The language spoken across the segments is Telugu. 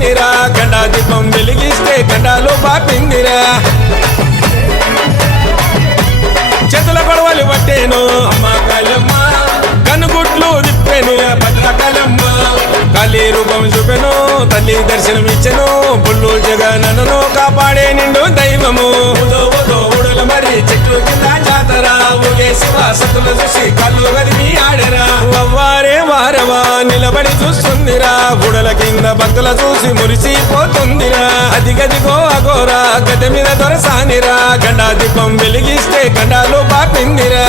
దొరసానిరా గండా దీపం వెలిగిస్తే గండాలు బాపిందిరా చేతుల గొడవలు పట్టేను అమ్మ కాళమ్మ కనుగుట్లు తిప్పెను భద్రకాళమ్మ కాళీ రూపం చూపెను తల్లి దర్శనం ఇచ్చెను బుల్లు జగనను కాపాడే నిండు దైవము ఊడల మరి చెట్లు కింద జాతర ఊగే శివ సతులు చూసి కళ్ళు గదిమి ఆడరా అవ్వారే వారవా నిలబడి చూస్తుందిరా ఊడల కింద భక్తుల చూసి మురిసిపోతుందిరా అదిగదిగో అగోరా గద్దె మీద దొరసానిరా గండా దీపం వెలిగిస్తే గండాలు బాపిందిరా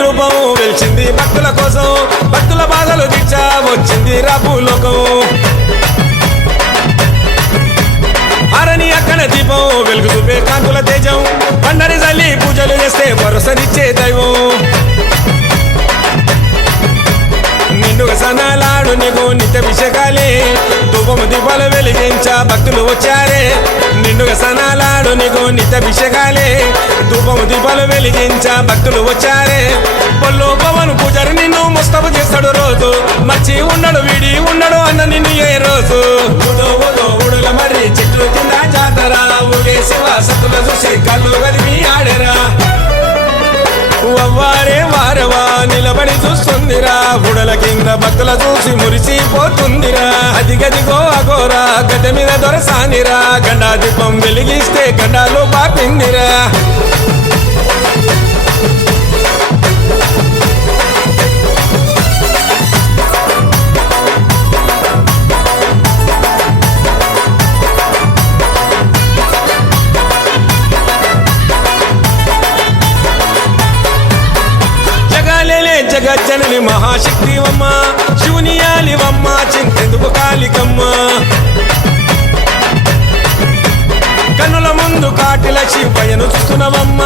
రూపం వెలిచింది భక్తుల కోసం భక్తుల బాధలు తీర్చా వచ్చింది రాపులోకం అరణి అక్కడ దీపం వెలుగు చూపే కాంతుల తేజం పండరి జల్లి పూజలు చేస్తే భరోసానిచ్చే దైవం నిండుగా సనాలాడు నీకు నిత్యాభిషేకాలే ధూపము దీపాలు వెలిగించా భక్తులు వచ్చారే నిండుగా సనాలాడు నీకు నిత్యాభిషేకాలే ధూపము దీపాలు వెలిగించా భక్తులు వచ్చారే పొల్లు పవన్ పూజారి నిన్ను ముస్తఫ చేస్తాడు రోజు మర్చి ఉండడు వీడి ఉండడు అన్న నిన్ను ఏ రోజు ఊడుల మరి చెట్లు కింద జాతర ఊగే శివ సతుల చూసి కళ్ళు గదిమి ఆడరా అవ్వారే వారవా నిలబడి చూస్తుందిరా ఊడల కింద భక్తుల చూసి మురిసిపోతుందిరా అదిగదిగో అగోరా గద్దె మీద దొరసానిరా గండా దీపం వెలిగిస్తే గండాలు బాపిందిరా జగజ్జనని మహాశక్తివమ్మ శూనియాలివమ్మ చింతెందుకు కాళికమ్మ కన్నుల ముందు కాటిల శివయ్యను చూస్తున్నవమ్మ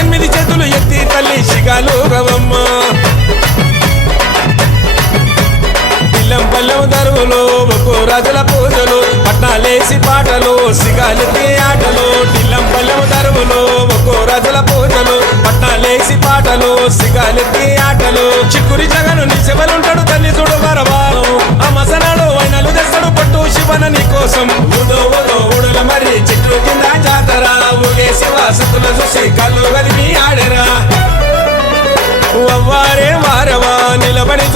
8 చేతులు ఎత్తి తల్లి శిగాలు గవమ్మ పిల్లం పల్లెం దరువులు ఒక్కో రాజుల పూజలు పట్నాలేసి పాటలు సిగాలెత్తి ఆటలు పిల్లం పల్లెం దరువులు ఒక్కో రాజుల పూజలు పట్నాలేసి పాటలు సిగాలెత్తి ఆటలు చిక్కురి జగను నీ శివలుంటాడు తల్లి చూడు వరవారం ఆ మసనాడు వైనలు తెస్తాడు పట్టు శివన నీ కోసం ఊడల మరి చెట్లు కింద జాతర ఊగే శివ సతుల చూసి కళ్ళు గదిమి ఆడరా అవ్వారే వారవా నిలబడి